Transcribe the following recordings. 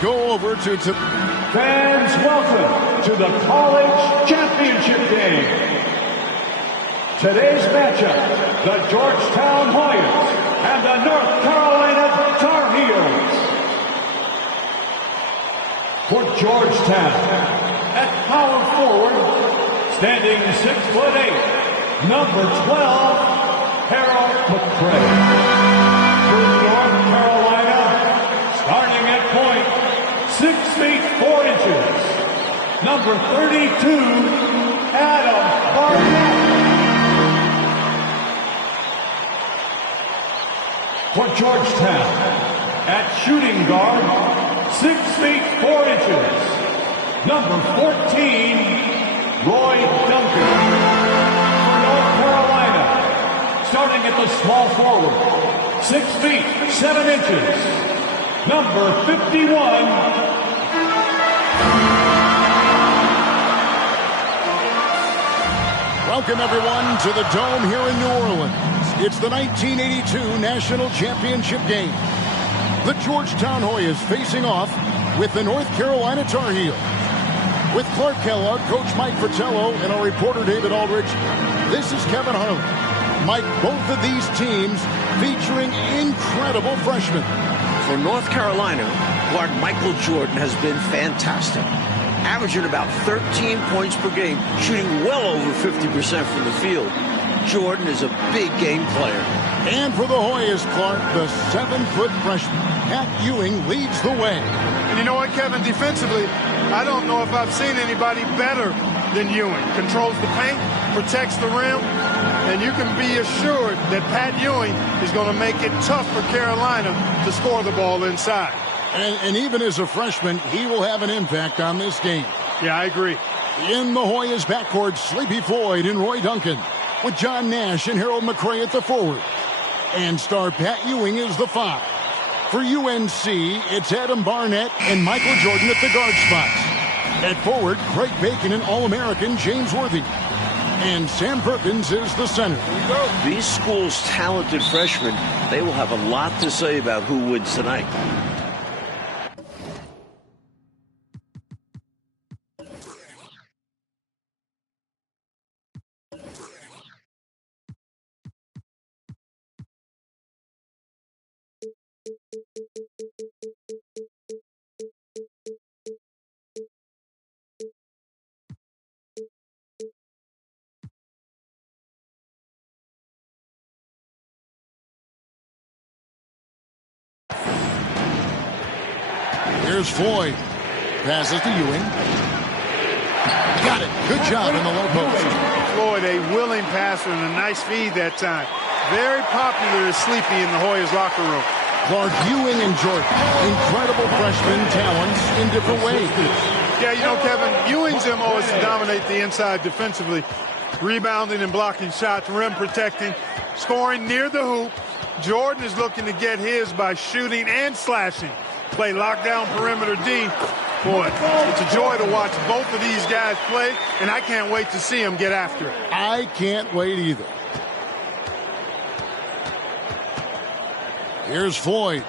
go over to... Fans, welcome to the College Championship Game. Today's matchup, the Georgetown Hoyas and the North Carolina Tar Heels. For Georgetown, at power forward, standing 6'8", number 12, Harold McCray. For North Carolina, starting at point, 6 feet 4 inches, number 32, Adam Barnett. For Georgetown, at shooting guard, 6 feet 4 inches, number 14, Roy Duncan. For North Carolina, starting at the small forward, 6 feet 7 inches, number 51, Welcome, everyone, to the Dome here in New Orleans. It's the 1982 National Championship game. The Georgetown Hoyas facing off with the North Carolina Tar Heels. With Clark Kellogg, Coach Mike Fratello, and our reporter David Aldrich, this is Kevin Harlan. Mike, both of these teams featuring incredible freshmen. For North Carolina, guard Michael Jordan has been fantastic, averaging about 13 points per game, shooting well over 50% from the field. Jordan is a big game player. And for the Hoyas, Clark, the 7-foot freshman, Pat Ewing, leads the way. And you know what, Kevin? Defensively, I don't know if I've seen anybody better than Ewing. Controls the paint, protects the rim, and you can be assured that Pat Ewing is going to make it tough for Carolina to score the ball inside. And even as a freshman, he will have an impact on this game. Yeah, I agree. In the Hoyas backcourt, Sleepy Floyd and Roy Duncan, with John Nash and Harold McCray at the forward. And star Pat Ewing is the 5. For UNC, it's Adam Barnett and Michael Jordan at the guard spots. At forward, Craig Bacon and All-American James Worthy. And Sam Perkins is the center. These schools' talented freshmen, they will have a lot to say about who wins tonight. Here's Floyd. Passes to Ewing. Got it. Good job in the low post. Floyd, a willing passer and a nice feed that time. Very popular as Sleepy in the Hoyas locker room. Clark, Ewing, and Jordan. Incredible freshman talents in different ways. Yeah, you know, Kevin, Ewing's MO is to dominate the inside defensively. Rebounding and blocking shots, rim protecting, scoring near the hoop. Jordan is looking to get his by shooting and slashing. Play lockdown perimeter D. Boy, it's a joy to watch both of these guys play, and I can't wait to see them get after it. I can't wait either. Here's Floyd.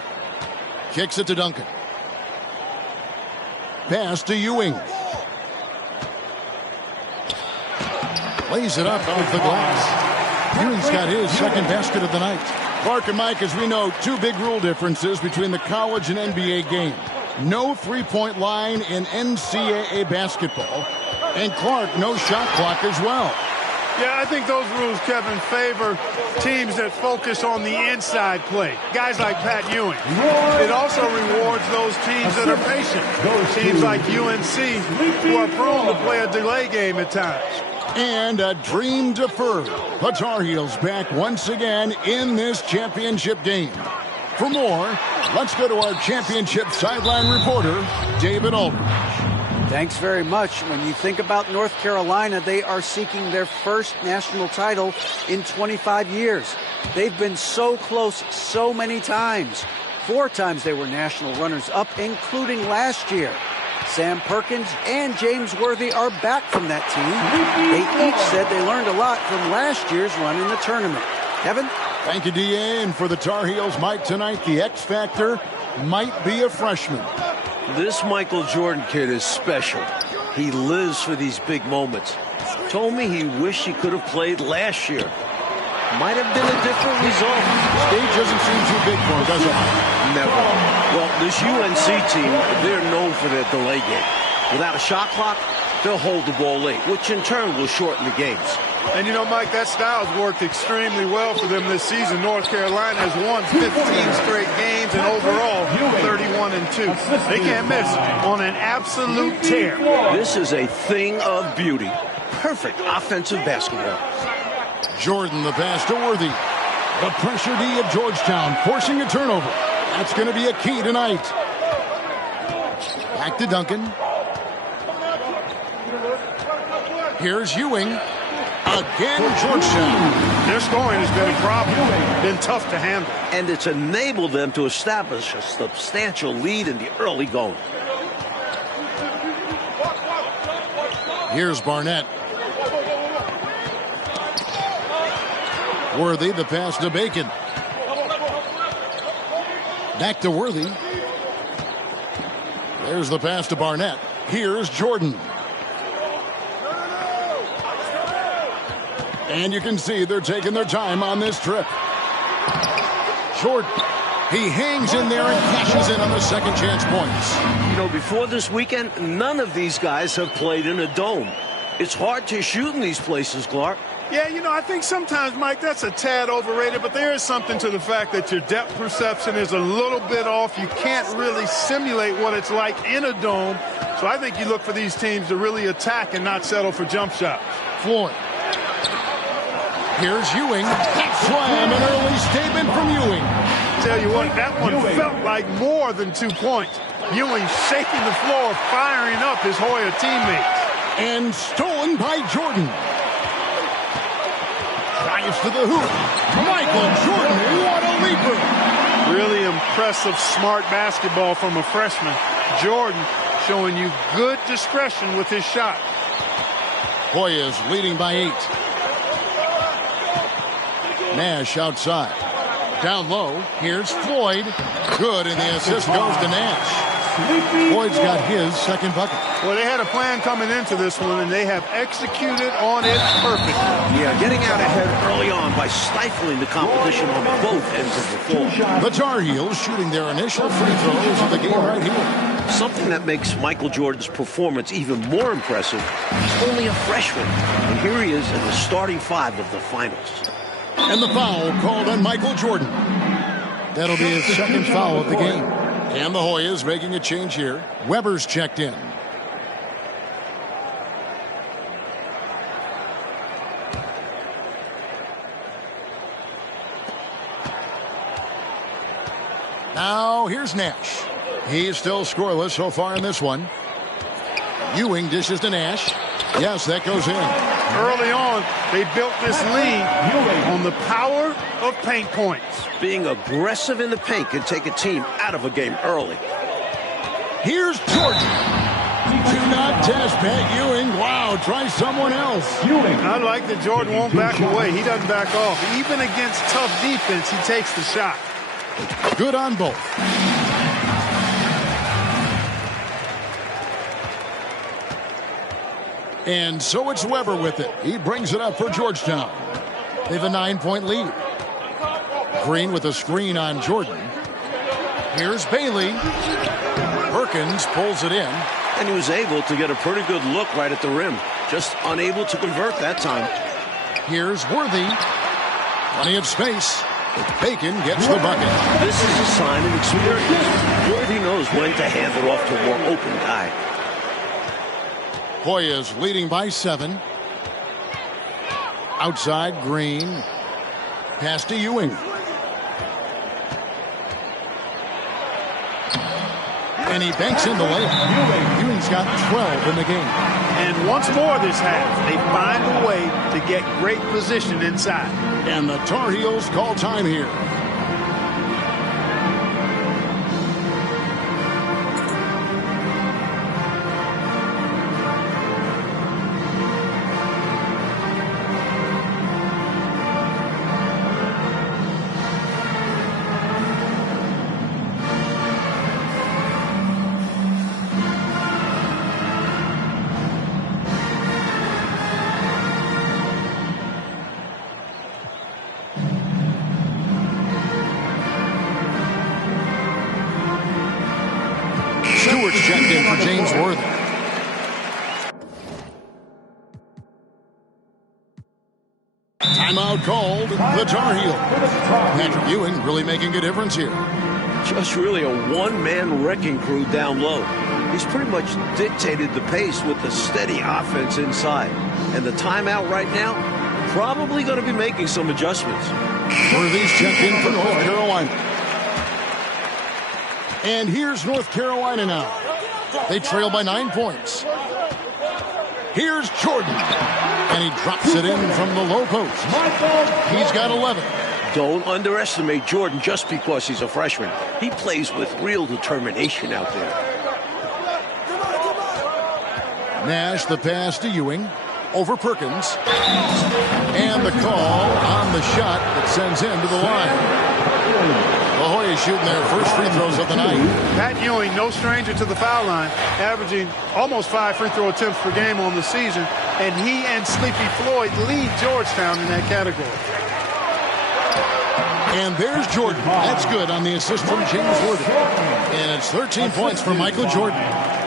Kicks it to Duncan. Pass to Ewing. Lays it up off the glass. Ewing's got his second basket of the night. Clark and Mike, as we know, two big rule differences between the college and NBA game. No three-point line in NCAA basketball. And Clark, no shot clock as well. Yeah, I think those rules, Kevin, favor teams that focus on the inside play. Guys like Pat Ewing. It also rewards those teams that are patient. Teams like UNC who are prone to play a delay game at times. And a dream deferred. The Tar Heels back once again in this championship game. For more, let's go to our championship sideline reporter, David Aldrich. Thanks very much. When you think about North Carolina, they are seeking their first national title in 25 years. They've been so close so many times. 4 times they were national runners-up, including last year. Sam Perkins and James Worthy are back from that team. They each said they learned a lot from last year's run in the tournament. Kevin? Thank you, D.A. And for the Tar Heels, Mike, tonight the X Factor might be a freshman. This Michael Jordan kid is special. He lives for these big moments. Told me he wished he could have played last year. Might have been a different result. Stage doesn't seem too big for him, does it? Never. Well, this UNC team, they're known for their delay game. Without a shot clock, they'll hold the ball late, which in turn will shorten the games. And you know, Mike, that style's worked extremely well for them this season. North Carolina has won 15 straight games and overall 31-2. They can't miss on an absolute tear. This is a thing of beauty. Perfect offensive basketball. Jordan, the pass to Worthy. The pressure D of Georgetown, forcing a turnover. That's going to be a key tonight. Back to Duncan. Here's Ewing. Again, Georgetown. Their scoring has been a problem. Been tough to handle. And it's enabled them to establish a substantial lead in the early going. Here's Barnett. Worthy, the pass to Bacon. Back to Worthy. There's the pass to Barnett. Here's Jordan. And you can see they're taking their time on this trip. Jordan. He hangs in there and cashes in on the second chance points. You know, before this weekend, none of these guys have played in a dome. It's hard to shoot in these places, Clark. Yeah, you know, I think sometimes, Mike, that's a tad overrated, but there is something to the fact that your depth perception is a little bit off. You can't really simulate what it's like in a dome. So I think you look for these teams to really attack and not settle for jump shots. Floyd. Here's Ewing. Slam, an early statement from Ewing. Tell you what, that one felt like more than 2 points. Ewing shaking the floor, firing up his Hoya teammates. And stolen by Jordan. Drives to the hoop. Michael Jordan, what a leaper. Really impressive, smart basketball from a freshman. Jordan showing you good discretion with his shot. Hoya's leading by 8. Nash outside. Down low. Here's Floyd. Good, and the assist goes to Nash. Floyd's got his second bucket. Well, they had a plan coming into this one, and they have executed on it perfectly. Yeah, getting out ahead early on by stifling the competition on both ends of the floor. The Tar Heels shooting their initial free throws of the game right here. Something that makes Michael Jordan's performance even more impressive. He's only a freshman, and here he is in the starting 5 of the finals. And the foul called on Michael Jordan. That'll be his second foul of the game. And the Hoyas making a change here. Weber's checked in. Now here's Nash. He's still scoreless so far in this one. Ewing dishes to Nash. Yes, that goes in. Early on, they built this lead on the power of paint points. Being aggressive in the paint can take a team out of a game early. Here's Jordan. Do not test Pat Ewing. Wow, try someone else. I like that Jordan won't back away. He doesn't back off. Even against tough defense, he takes the shot. Good on both. And so it's Weber with it. He brings it up for Georgetown. They have a 9-point lead. Green with a screen on Jordan. Here's Bailey. Perkins pulls it in. And he was able to get a pretty good look right at the rim. Just unable to convert that time. Here's Worthy. Plenty of space. Bacon gets the bucket. This is a sign of experience. Worthy knows when to hand it off to a more open guy. Hoyas leading by 7. Outside, Green. Pass to Ewing. And he banks in the layup. Ewing's got 12 in the game. And once more this half, they find a way to get great position inside. And the Tar Heels call time here. Stewart's checked in for James Worthy. Timeout called. The Tar Heel. Patrick Ewing really making a difference here. Just really a one-man wrecking crew down low. He's pretty much dictated the pace with the steady offense inside. And the timeout right now, probably going to be making some adjustments. Worthy's checked in for North Carolina. And here's North Carolina now. They trail by 9 points. Here's Jordan. And he drops it in from the low post. He's got 11. Don't underestimate Jordan just because he's a freshman. He plays with real determination out there. Nash, the pass to Ewing. Over Perkins. And the call on the shot that sends him to the line. The Hoyas shooting their first free throws of the night. Pat Ewing, no stranger to the foul line, averaging almost 5 free throw attempts per game on the season. And he and Sleepy Floyd lead Georgetown in that category. And there's Jordan. That's good on the assist from James Worthy. And it's 13 points for Michael Jordan.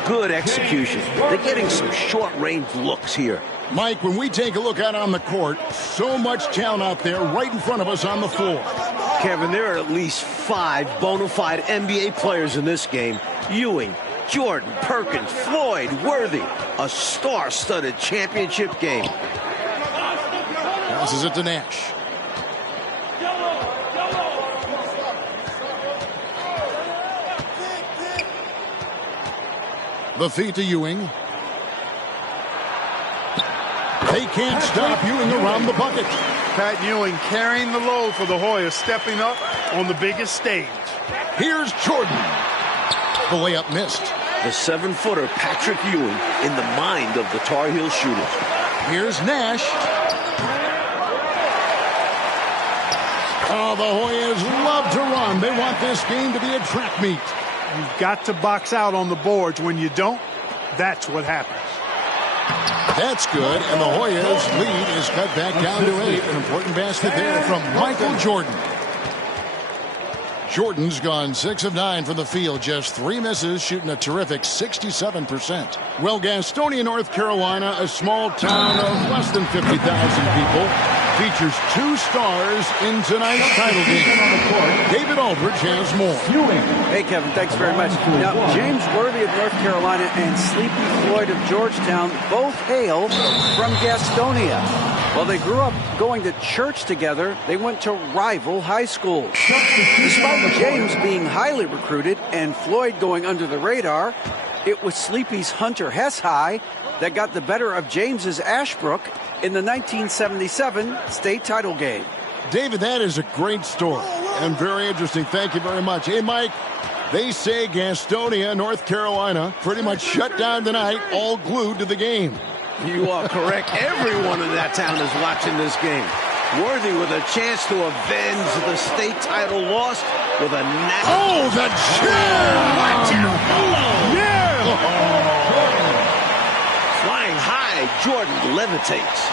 Good execution. They're getting some short-range looks here. Mike, when we take a look out on the court, so much talent out there right in front of us on the floor. Kevin, there are at least 5 bona fide NBA players in this game. Ewing, Jordan, Perkins, Floyd, Worthy. A star-studded championship game. Passes it to Nash. The feed to Ewing. They can't stop Ewing around the bucket. Pat Ewing carrying the load for the Hoyas, stepping up on the biggest stage. Here's Jordan. The layup missed. The 7-footer Patrick Ewing in the mind of the Tar Heel shooters. Here's Nash. Oh, the Hoyas love to run. They want this game to be a track meet. You've got to box out on the boards. When you don't, that's what happens. That's good, and the Hoyas' lead is cut back down to 8. An important basket there from Michael Jordan. Jordan's gone 6 of 9 from the field, just 3 misses, shooting a terrific 67%. Well, Gastonia, North Carolina, a small town of less than 50,000 people, features 2 stars in tonight's title game. David Aldridge has more. Hey, Kevin, thanks very much. Now, James Worthy of North Carolina and Sleepy Floyd of Georgetown both hail from Gastonia. While they grew up going to church together, they went to rival high schools. Despite James being highly recruited and Floyd going under the radar, it was Sleepy's Hunter Hess High that got the better of James's Ashbrook in the 1977 state title game. David, that is a great story and very interesting. Thank you very much. Hey, Mike, they say Gastonia, North Carolina, pretty much shut down tonight, all glued to the game. You are correct. Everyone in that town is watching this game. Worthy with a chance to avenge the state title loss with a Oh, the jam! Yeah! Flying high, Jordan levitates.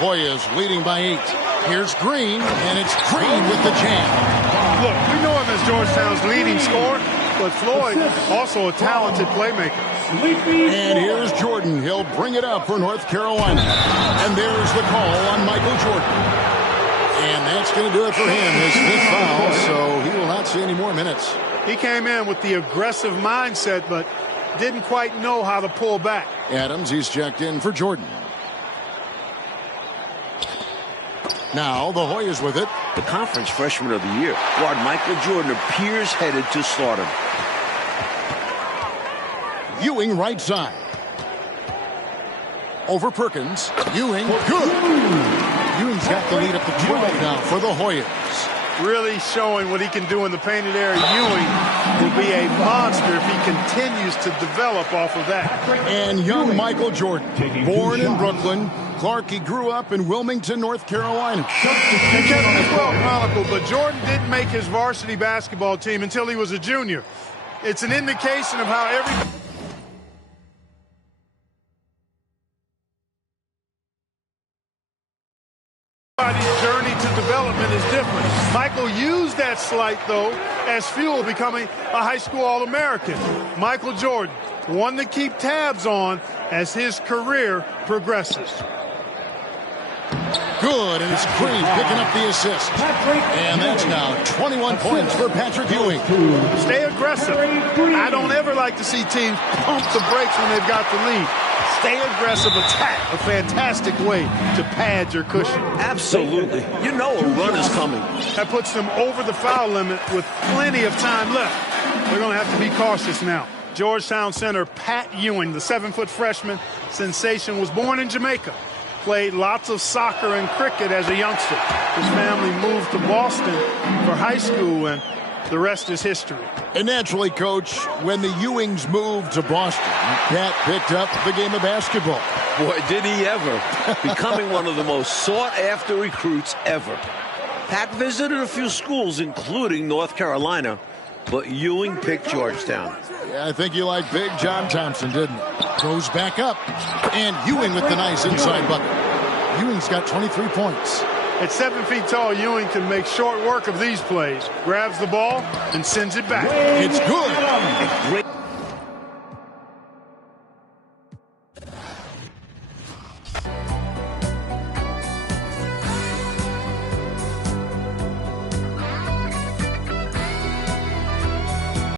Hoyas leading by 8. Here's Green, and it's Green with the jam. Look, we know him as Georgetown's leading scorer, but Floyd also a talented playmaker. And here's Jordan. He'll bring it up for North Carolina. And there's the call on Michael Jordan. And that's going to do it for him. His 5th foul, so he will not see any more minutes. He came in with the aggressive mindset, but didn't quite know how to pull back. Adams, he's checked in for Jordan. Now the Hoyas with it. The conference freshman of the year, guard Michael Jordan, appears headed to stardom. Ewing right side. Over Perkins. Ewing, good. Ewing's got the lead up to 12 now for the Hoyas. Really showing what he can do in the painted area. Ewing will be a monster if he continues to develop off of that. And young Michael Jordan, born in Brooklyn. Clark, he grew up in Wilmington, North Carolina. And Kevin, it's well chronicled, but Jordan didn't make his varsity basketball team until he was a junior. It's an indication of how everybody's journey to development is different. Michael used used that slight, though, as fuel, becoming a high school All-American. Michael Jordan, one to keep tabs on as his career progresses. Good, and it's Creed picking up the assist. And that's now 21 points for Patrick Ewing. Stay aggressive. I don't ever like to see teams pump the brakes when they've got the lead. Stay aggressive, attack. A fantastic way to pad your cushion. Absolutely. You know a run is coming. That puts them over the foul limit with plenty of time left. They're going to have to be cautious now. Georgetown center Pat Ewing, the 7-foot freshman sensation, was born in Jamaica. Played lots of soccer and cricket as a youngster. His family moved to Boston for high school, and the rest is history. And naturally, Coach, when the Ewings moved to Boston, Pat picked up the game of basketball. Boy, did he ever. Becoming one of the most sought-after recruits ever. Pat visited a few schools, including North Carolina, but Ewing picked Georgetown. Yeah, I think you like Big John Thompson, didn't it? Goes back up, and Ewing with the nice inside bucket. Ewing's got 23 points. At 7 feet tall, Ewing can make short work of these plays. Grabs the ball and sends it back. It's good.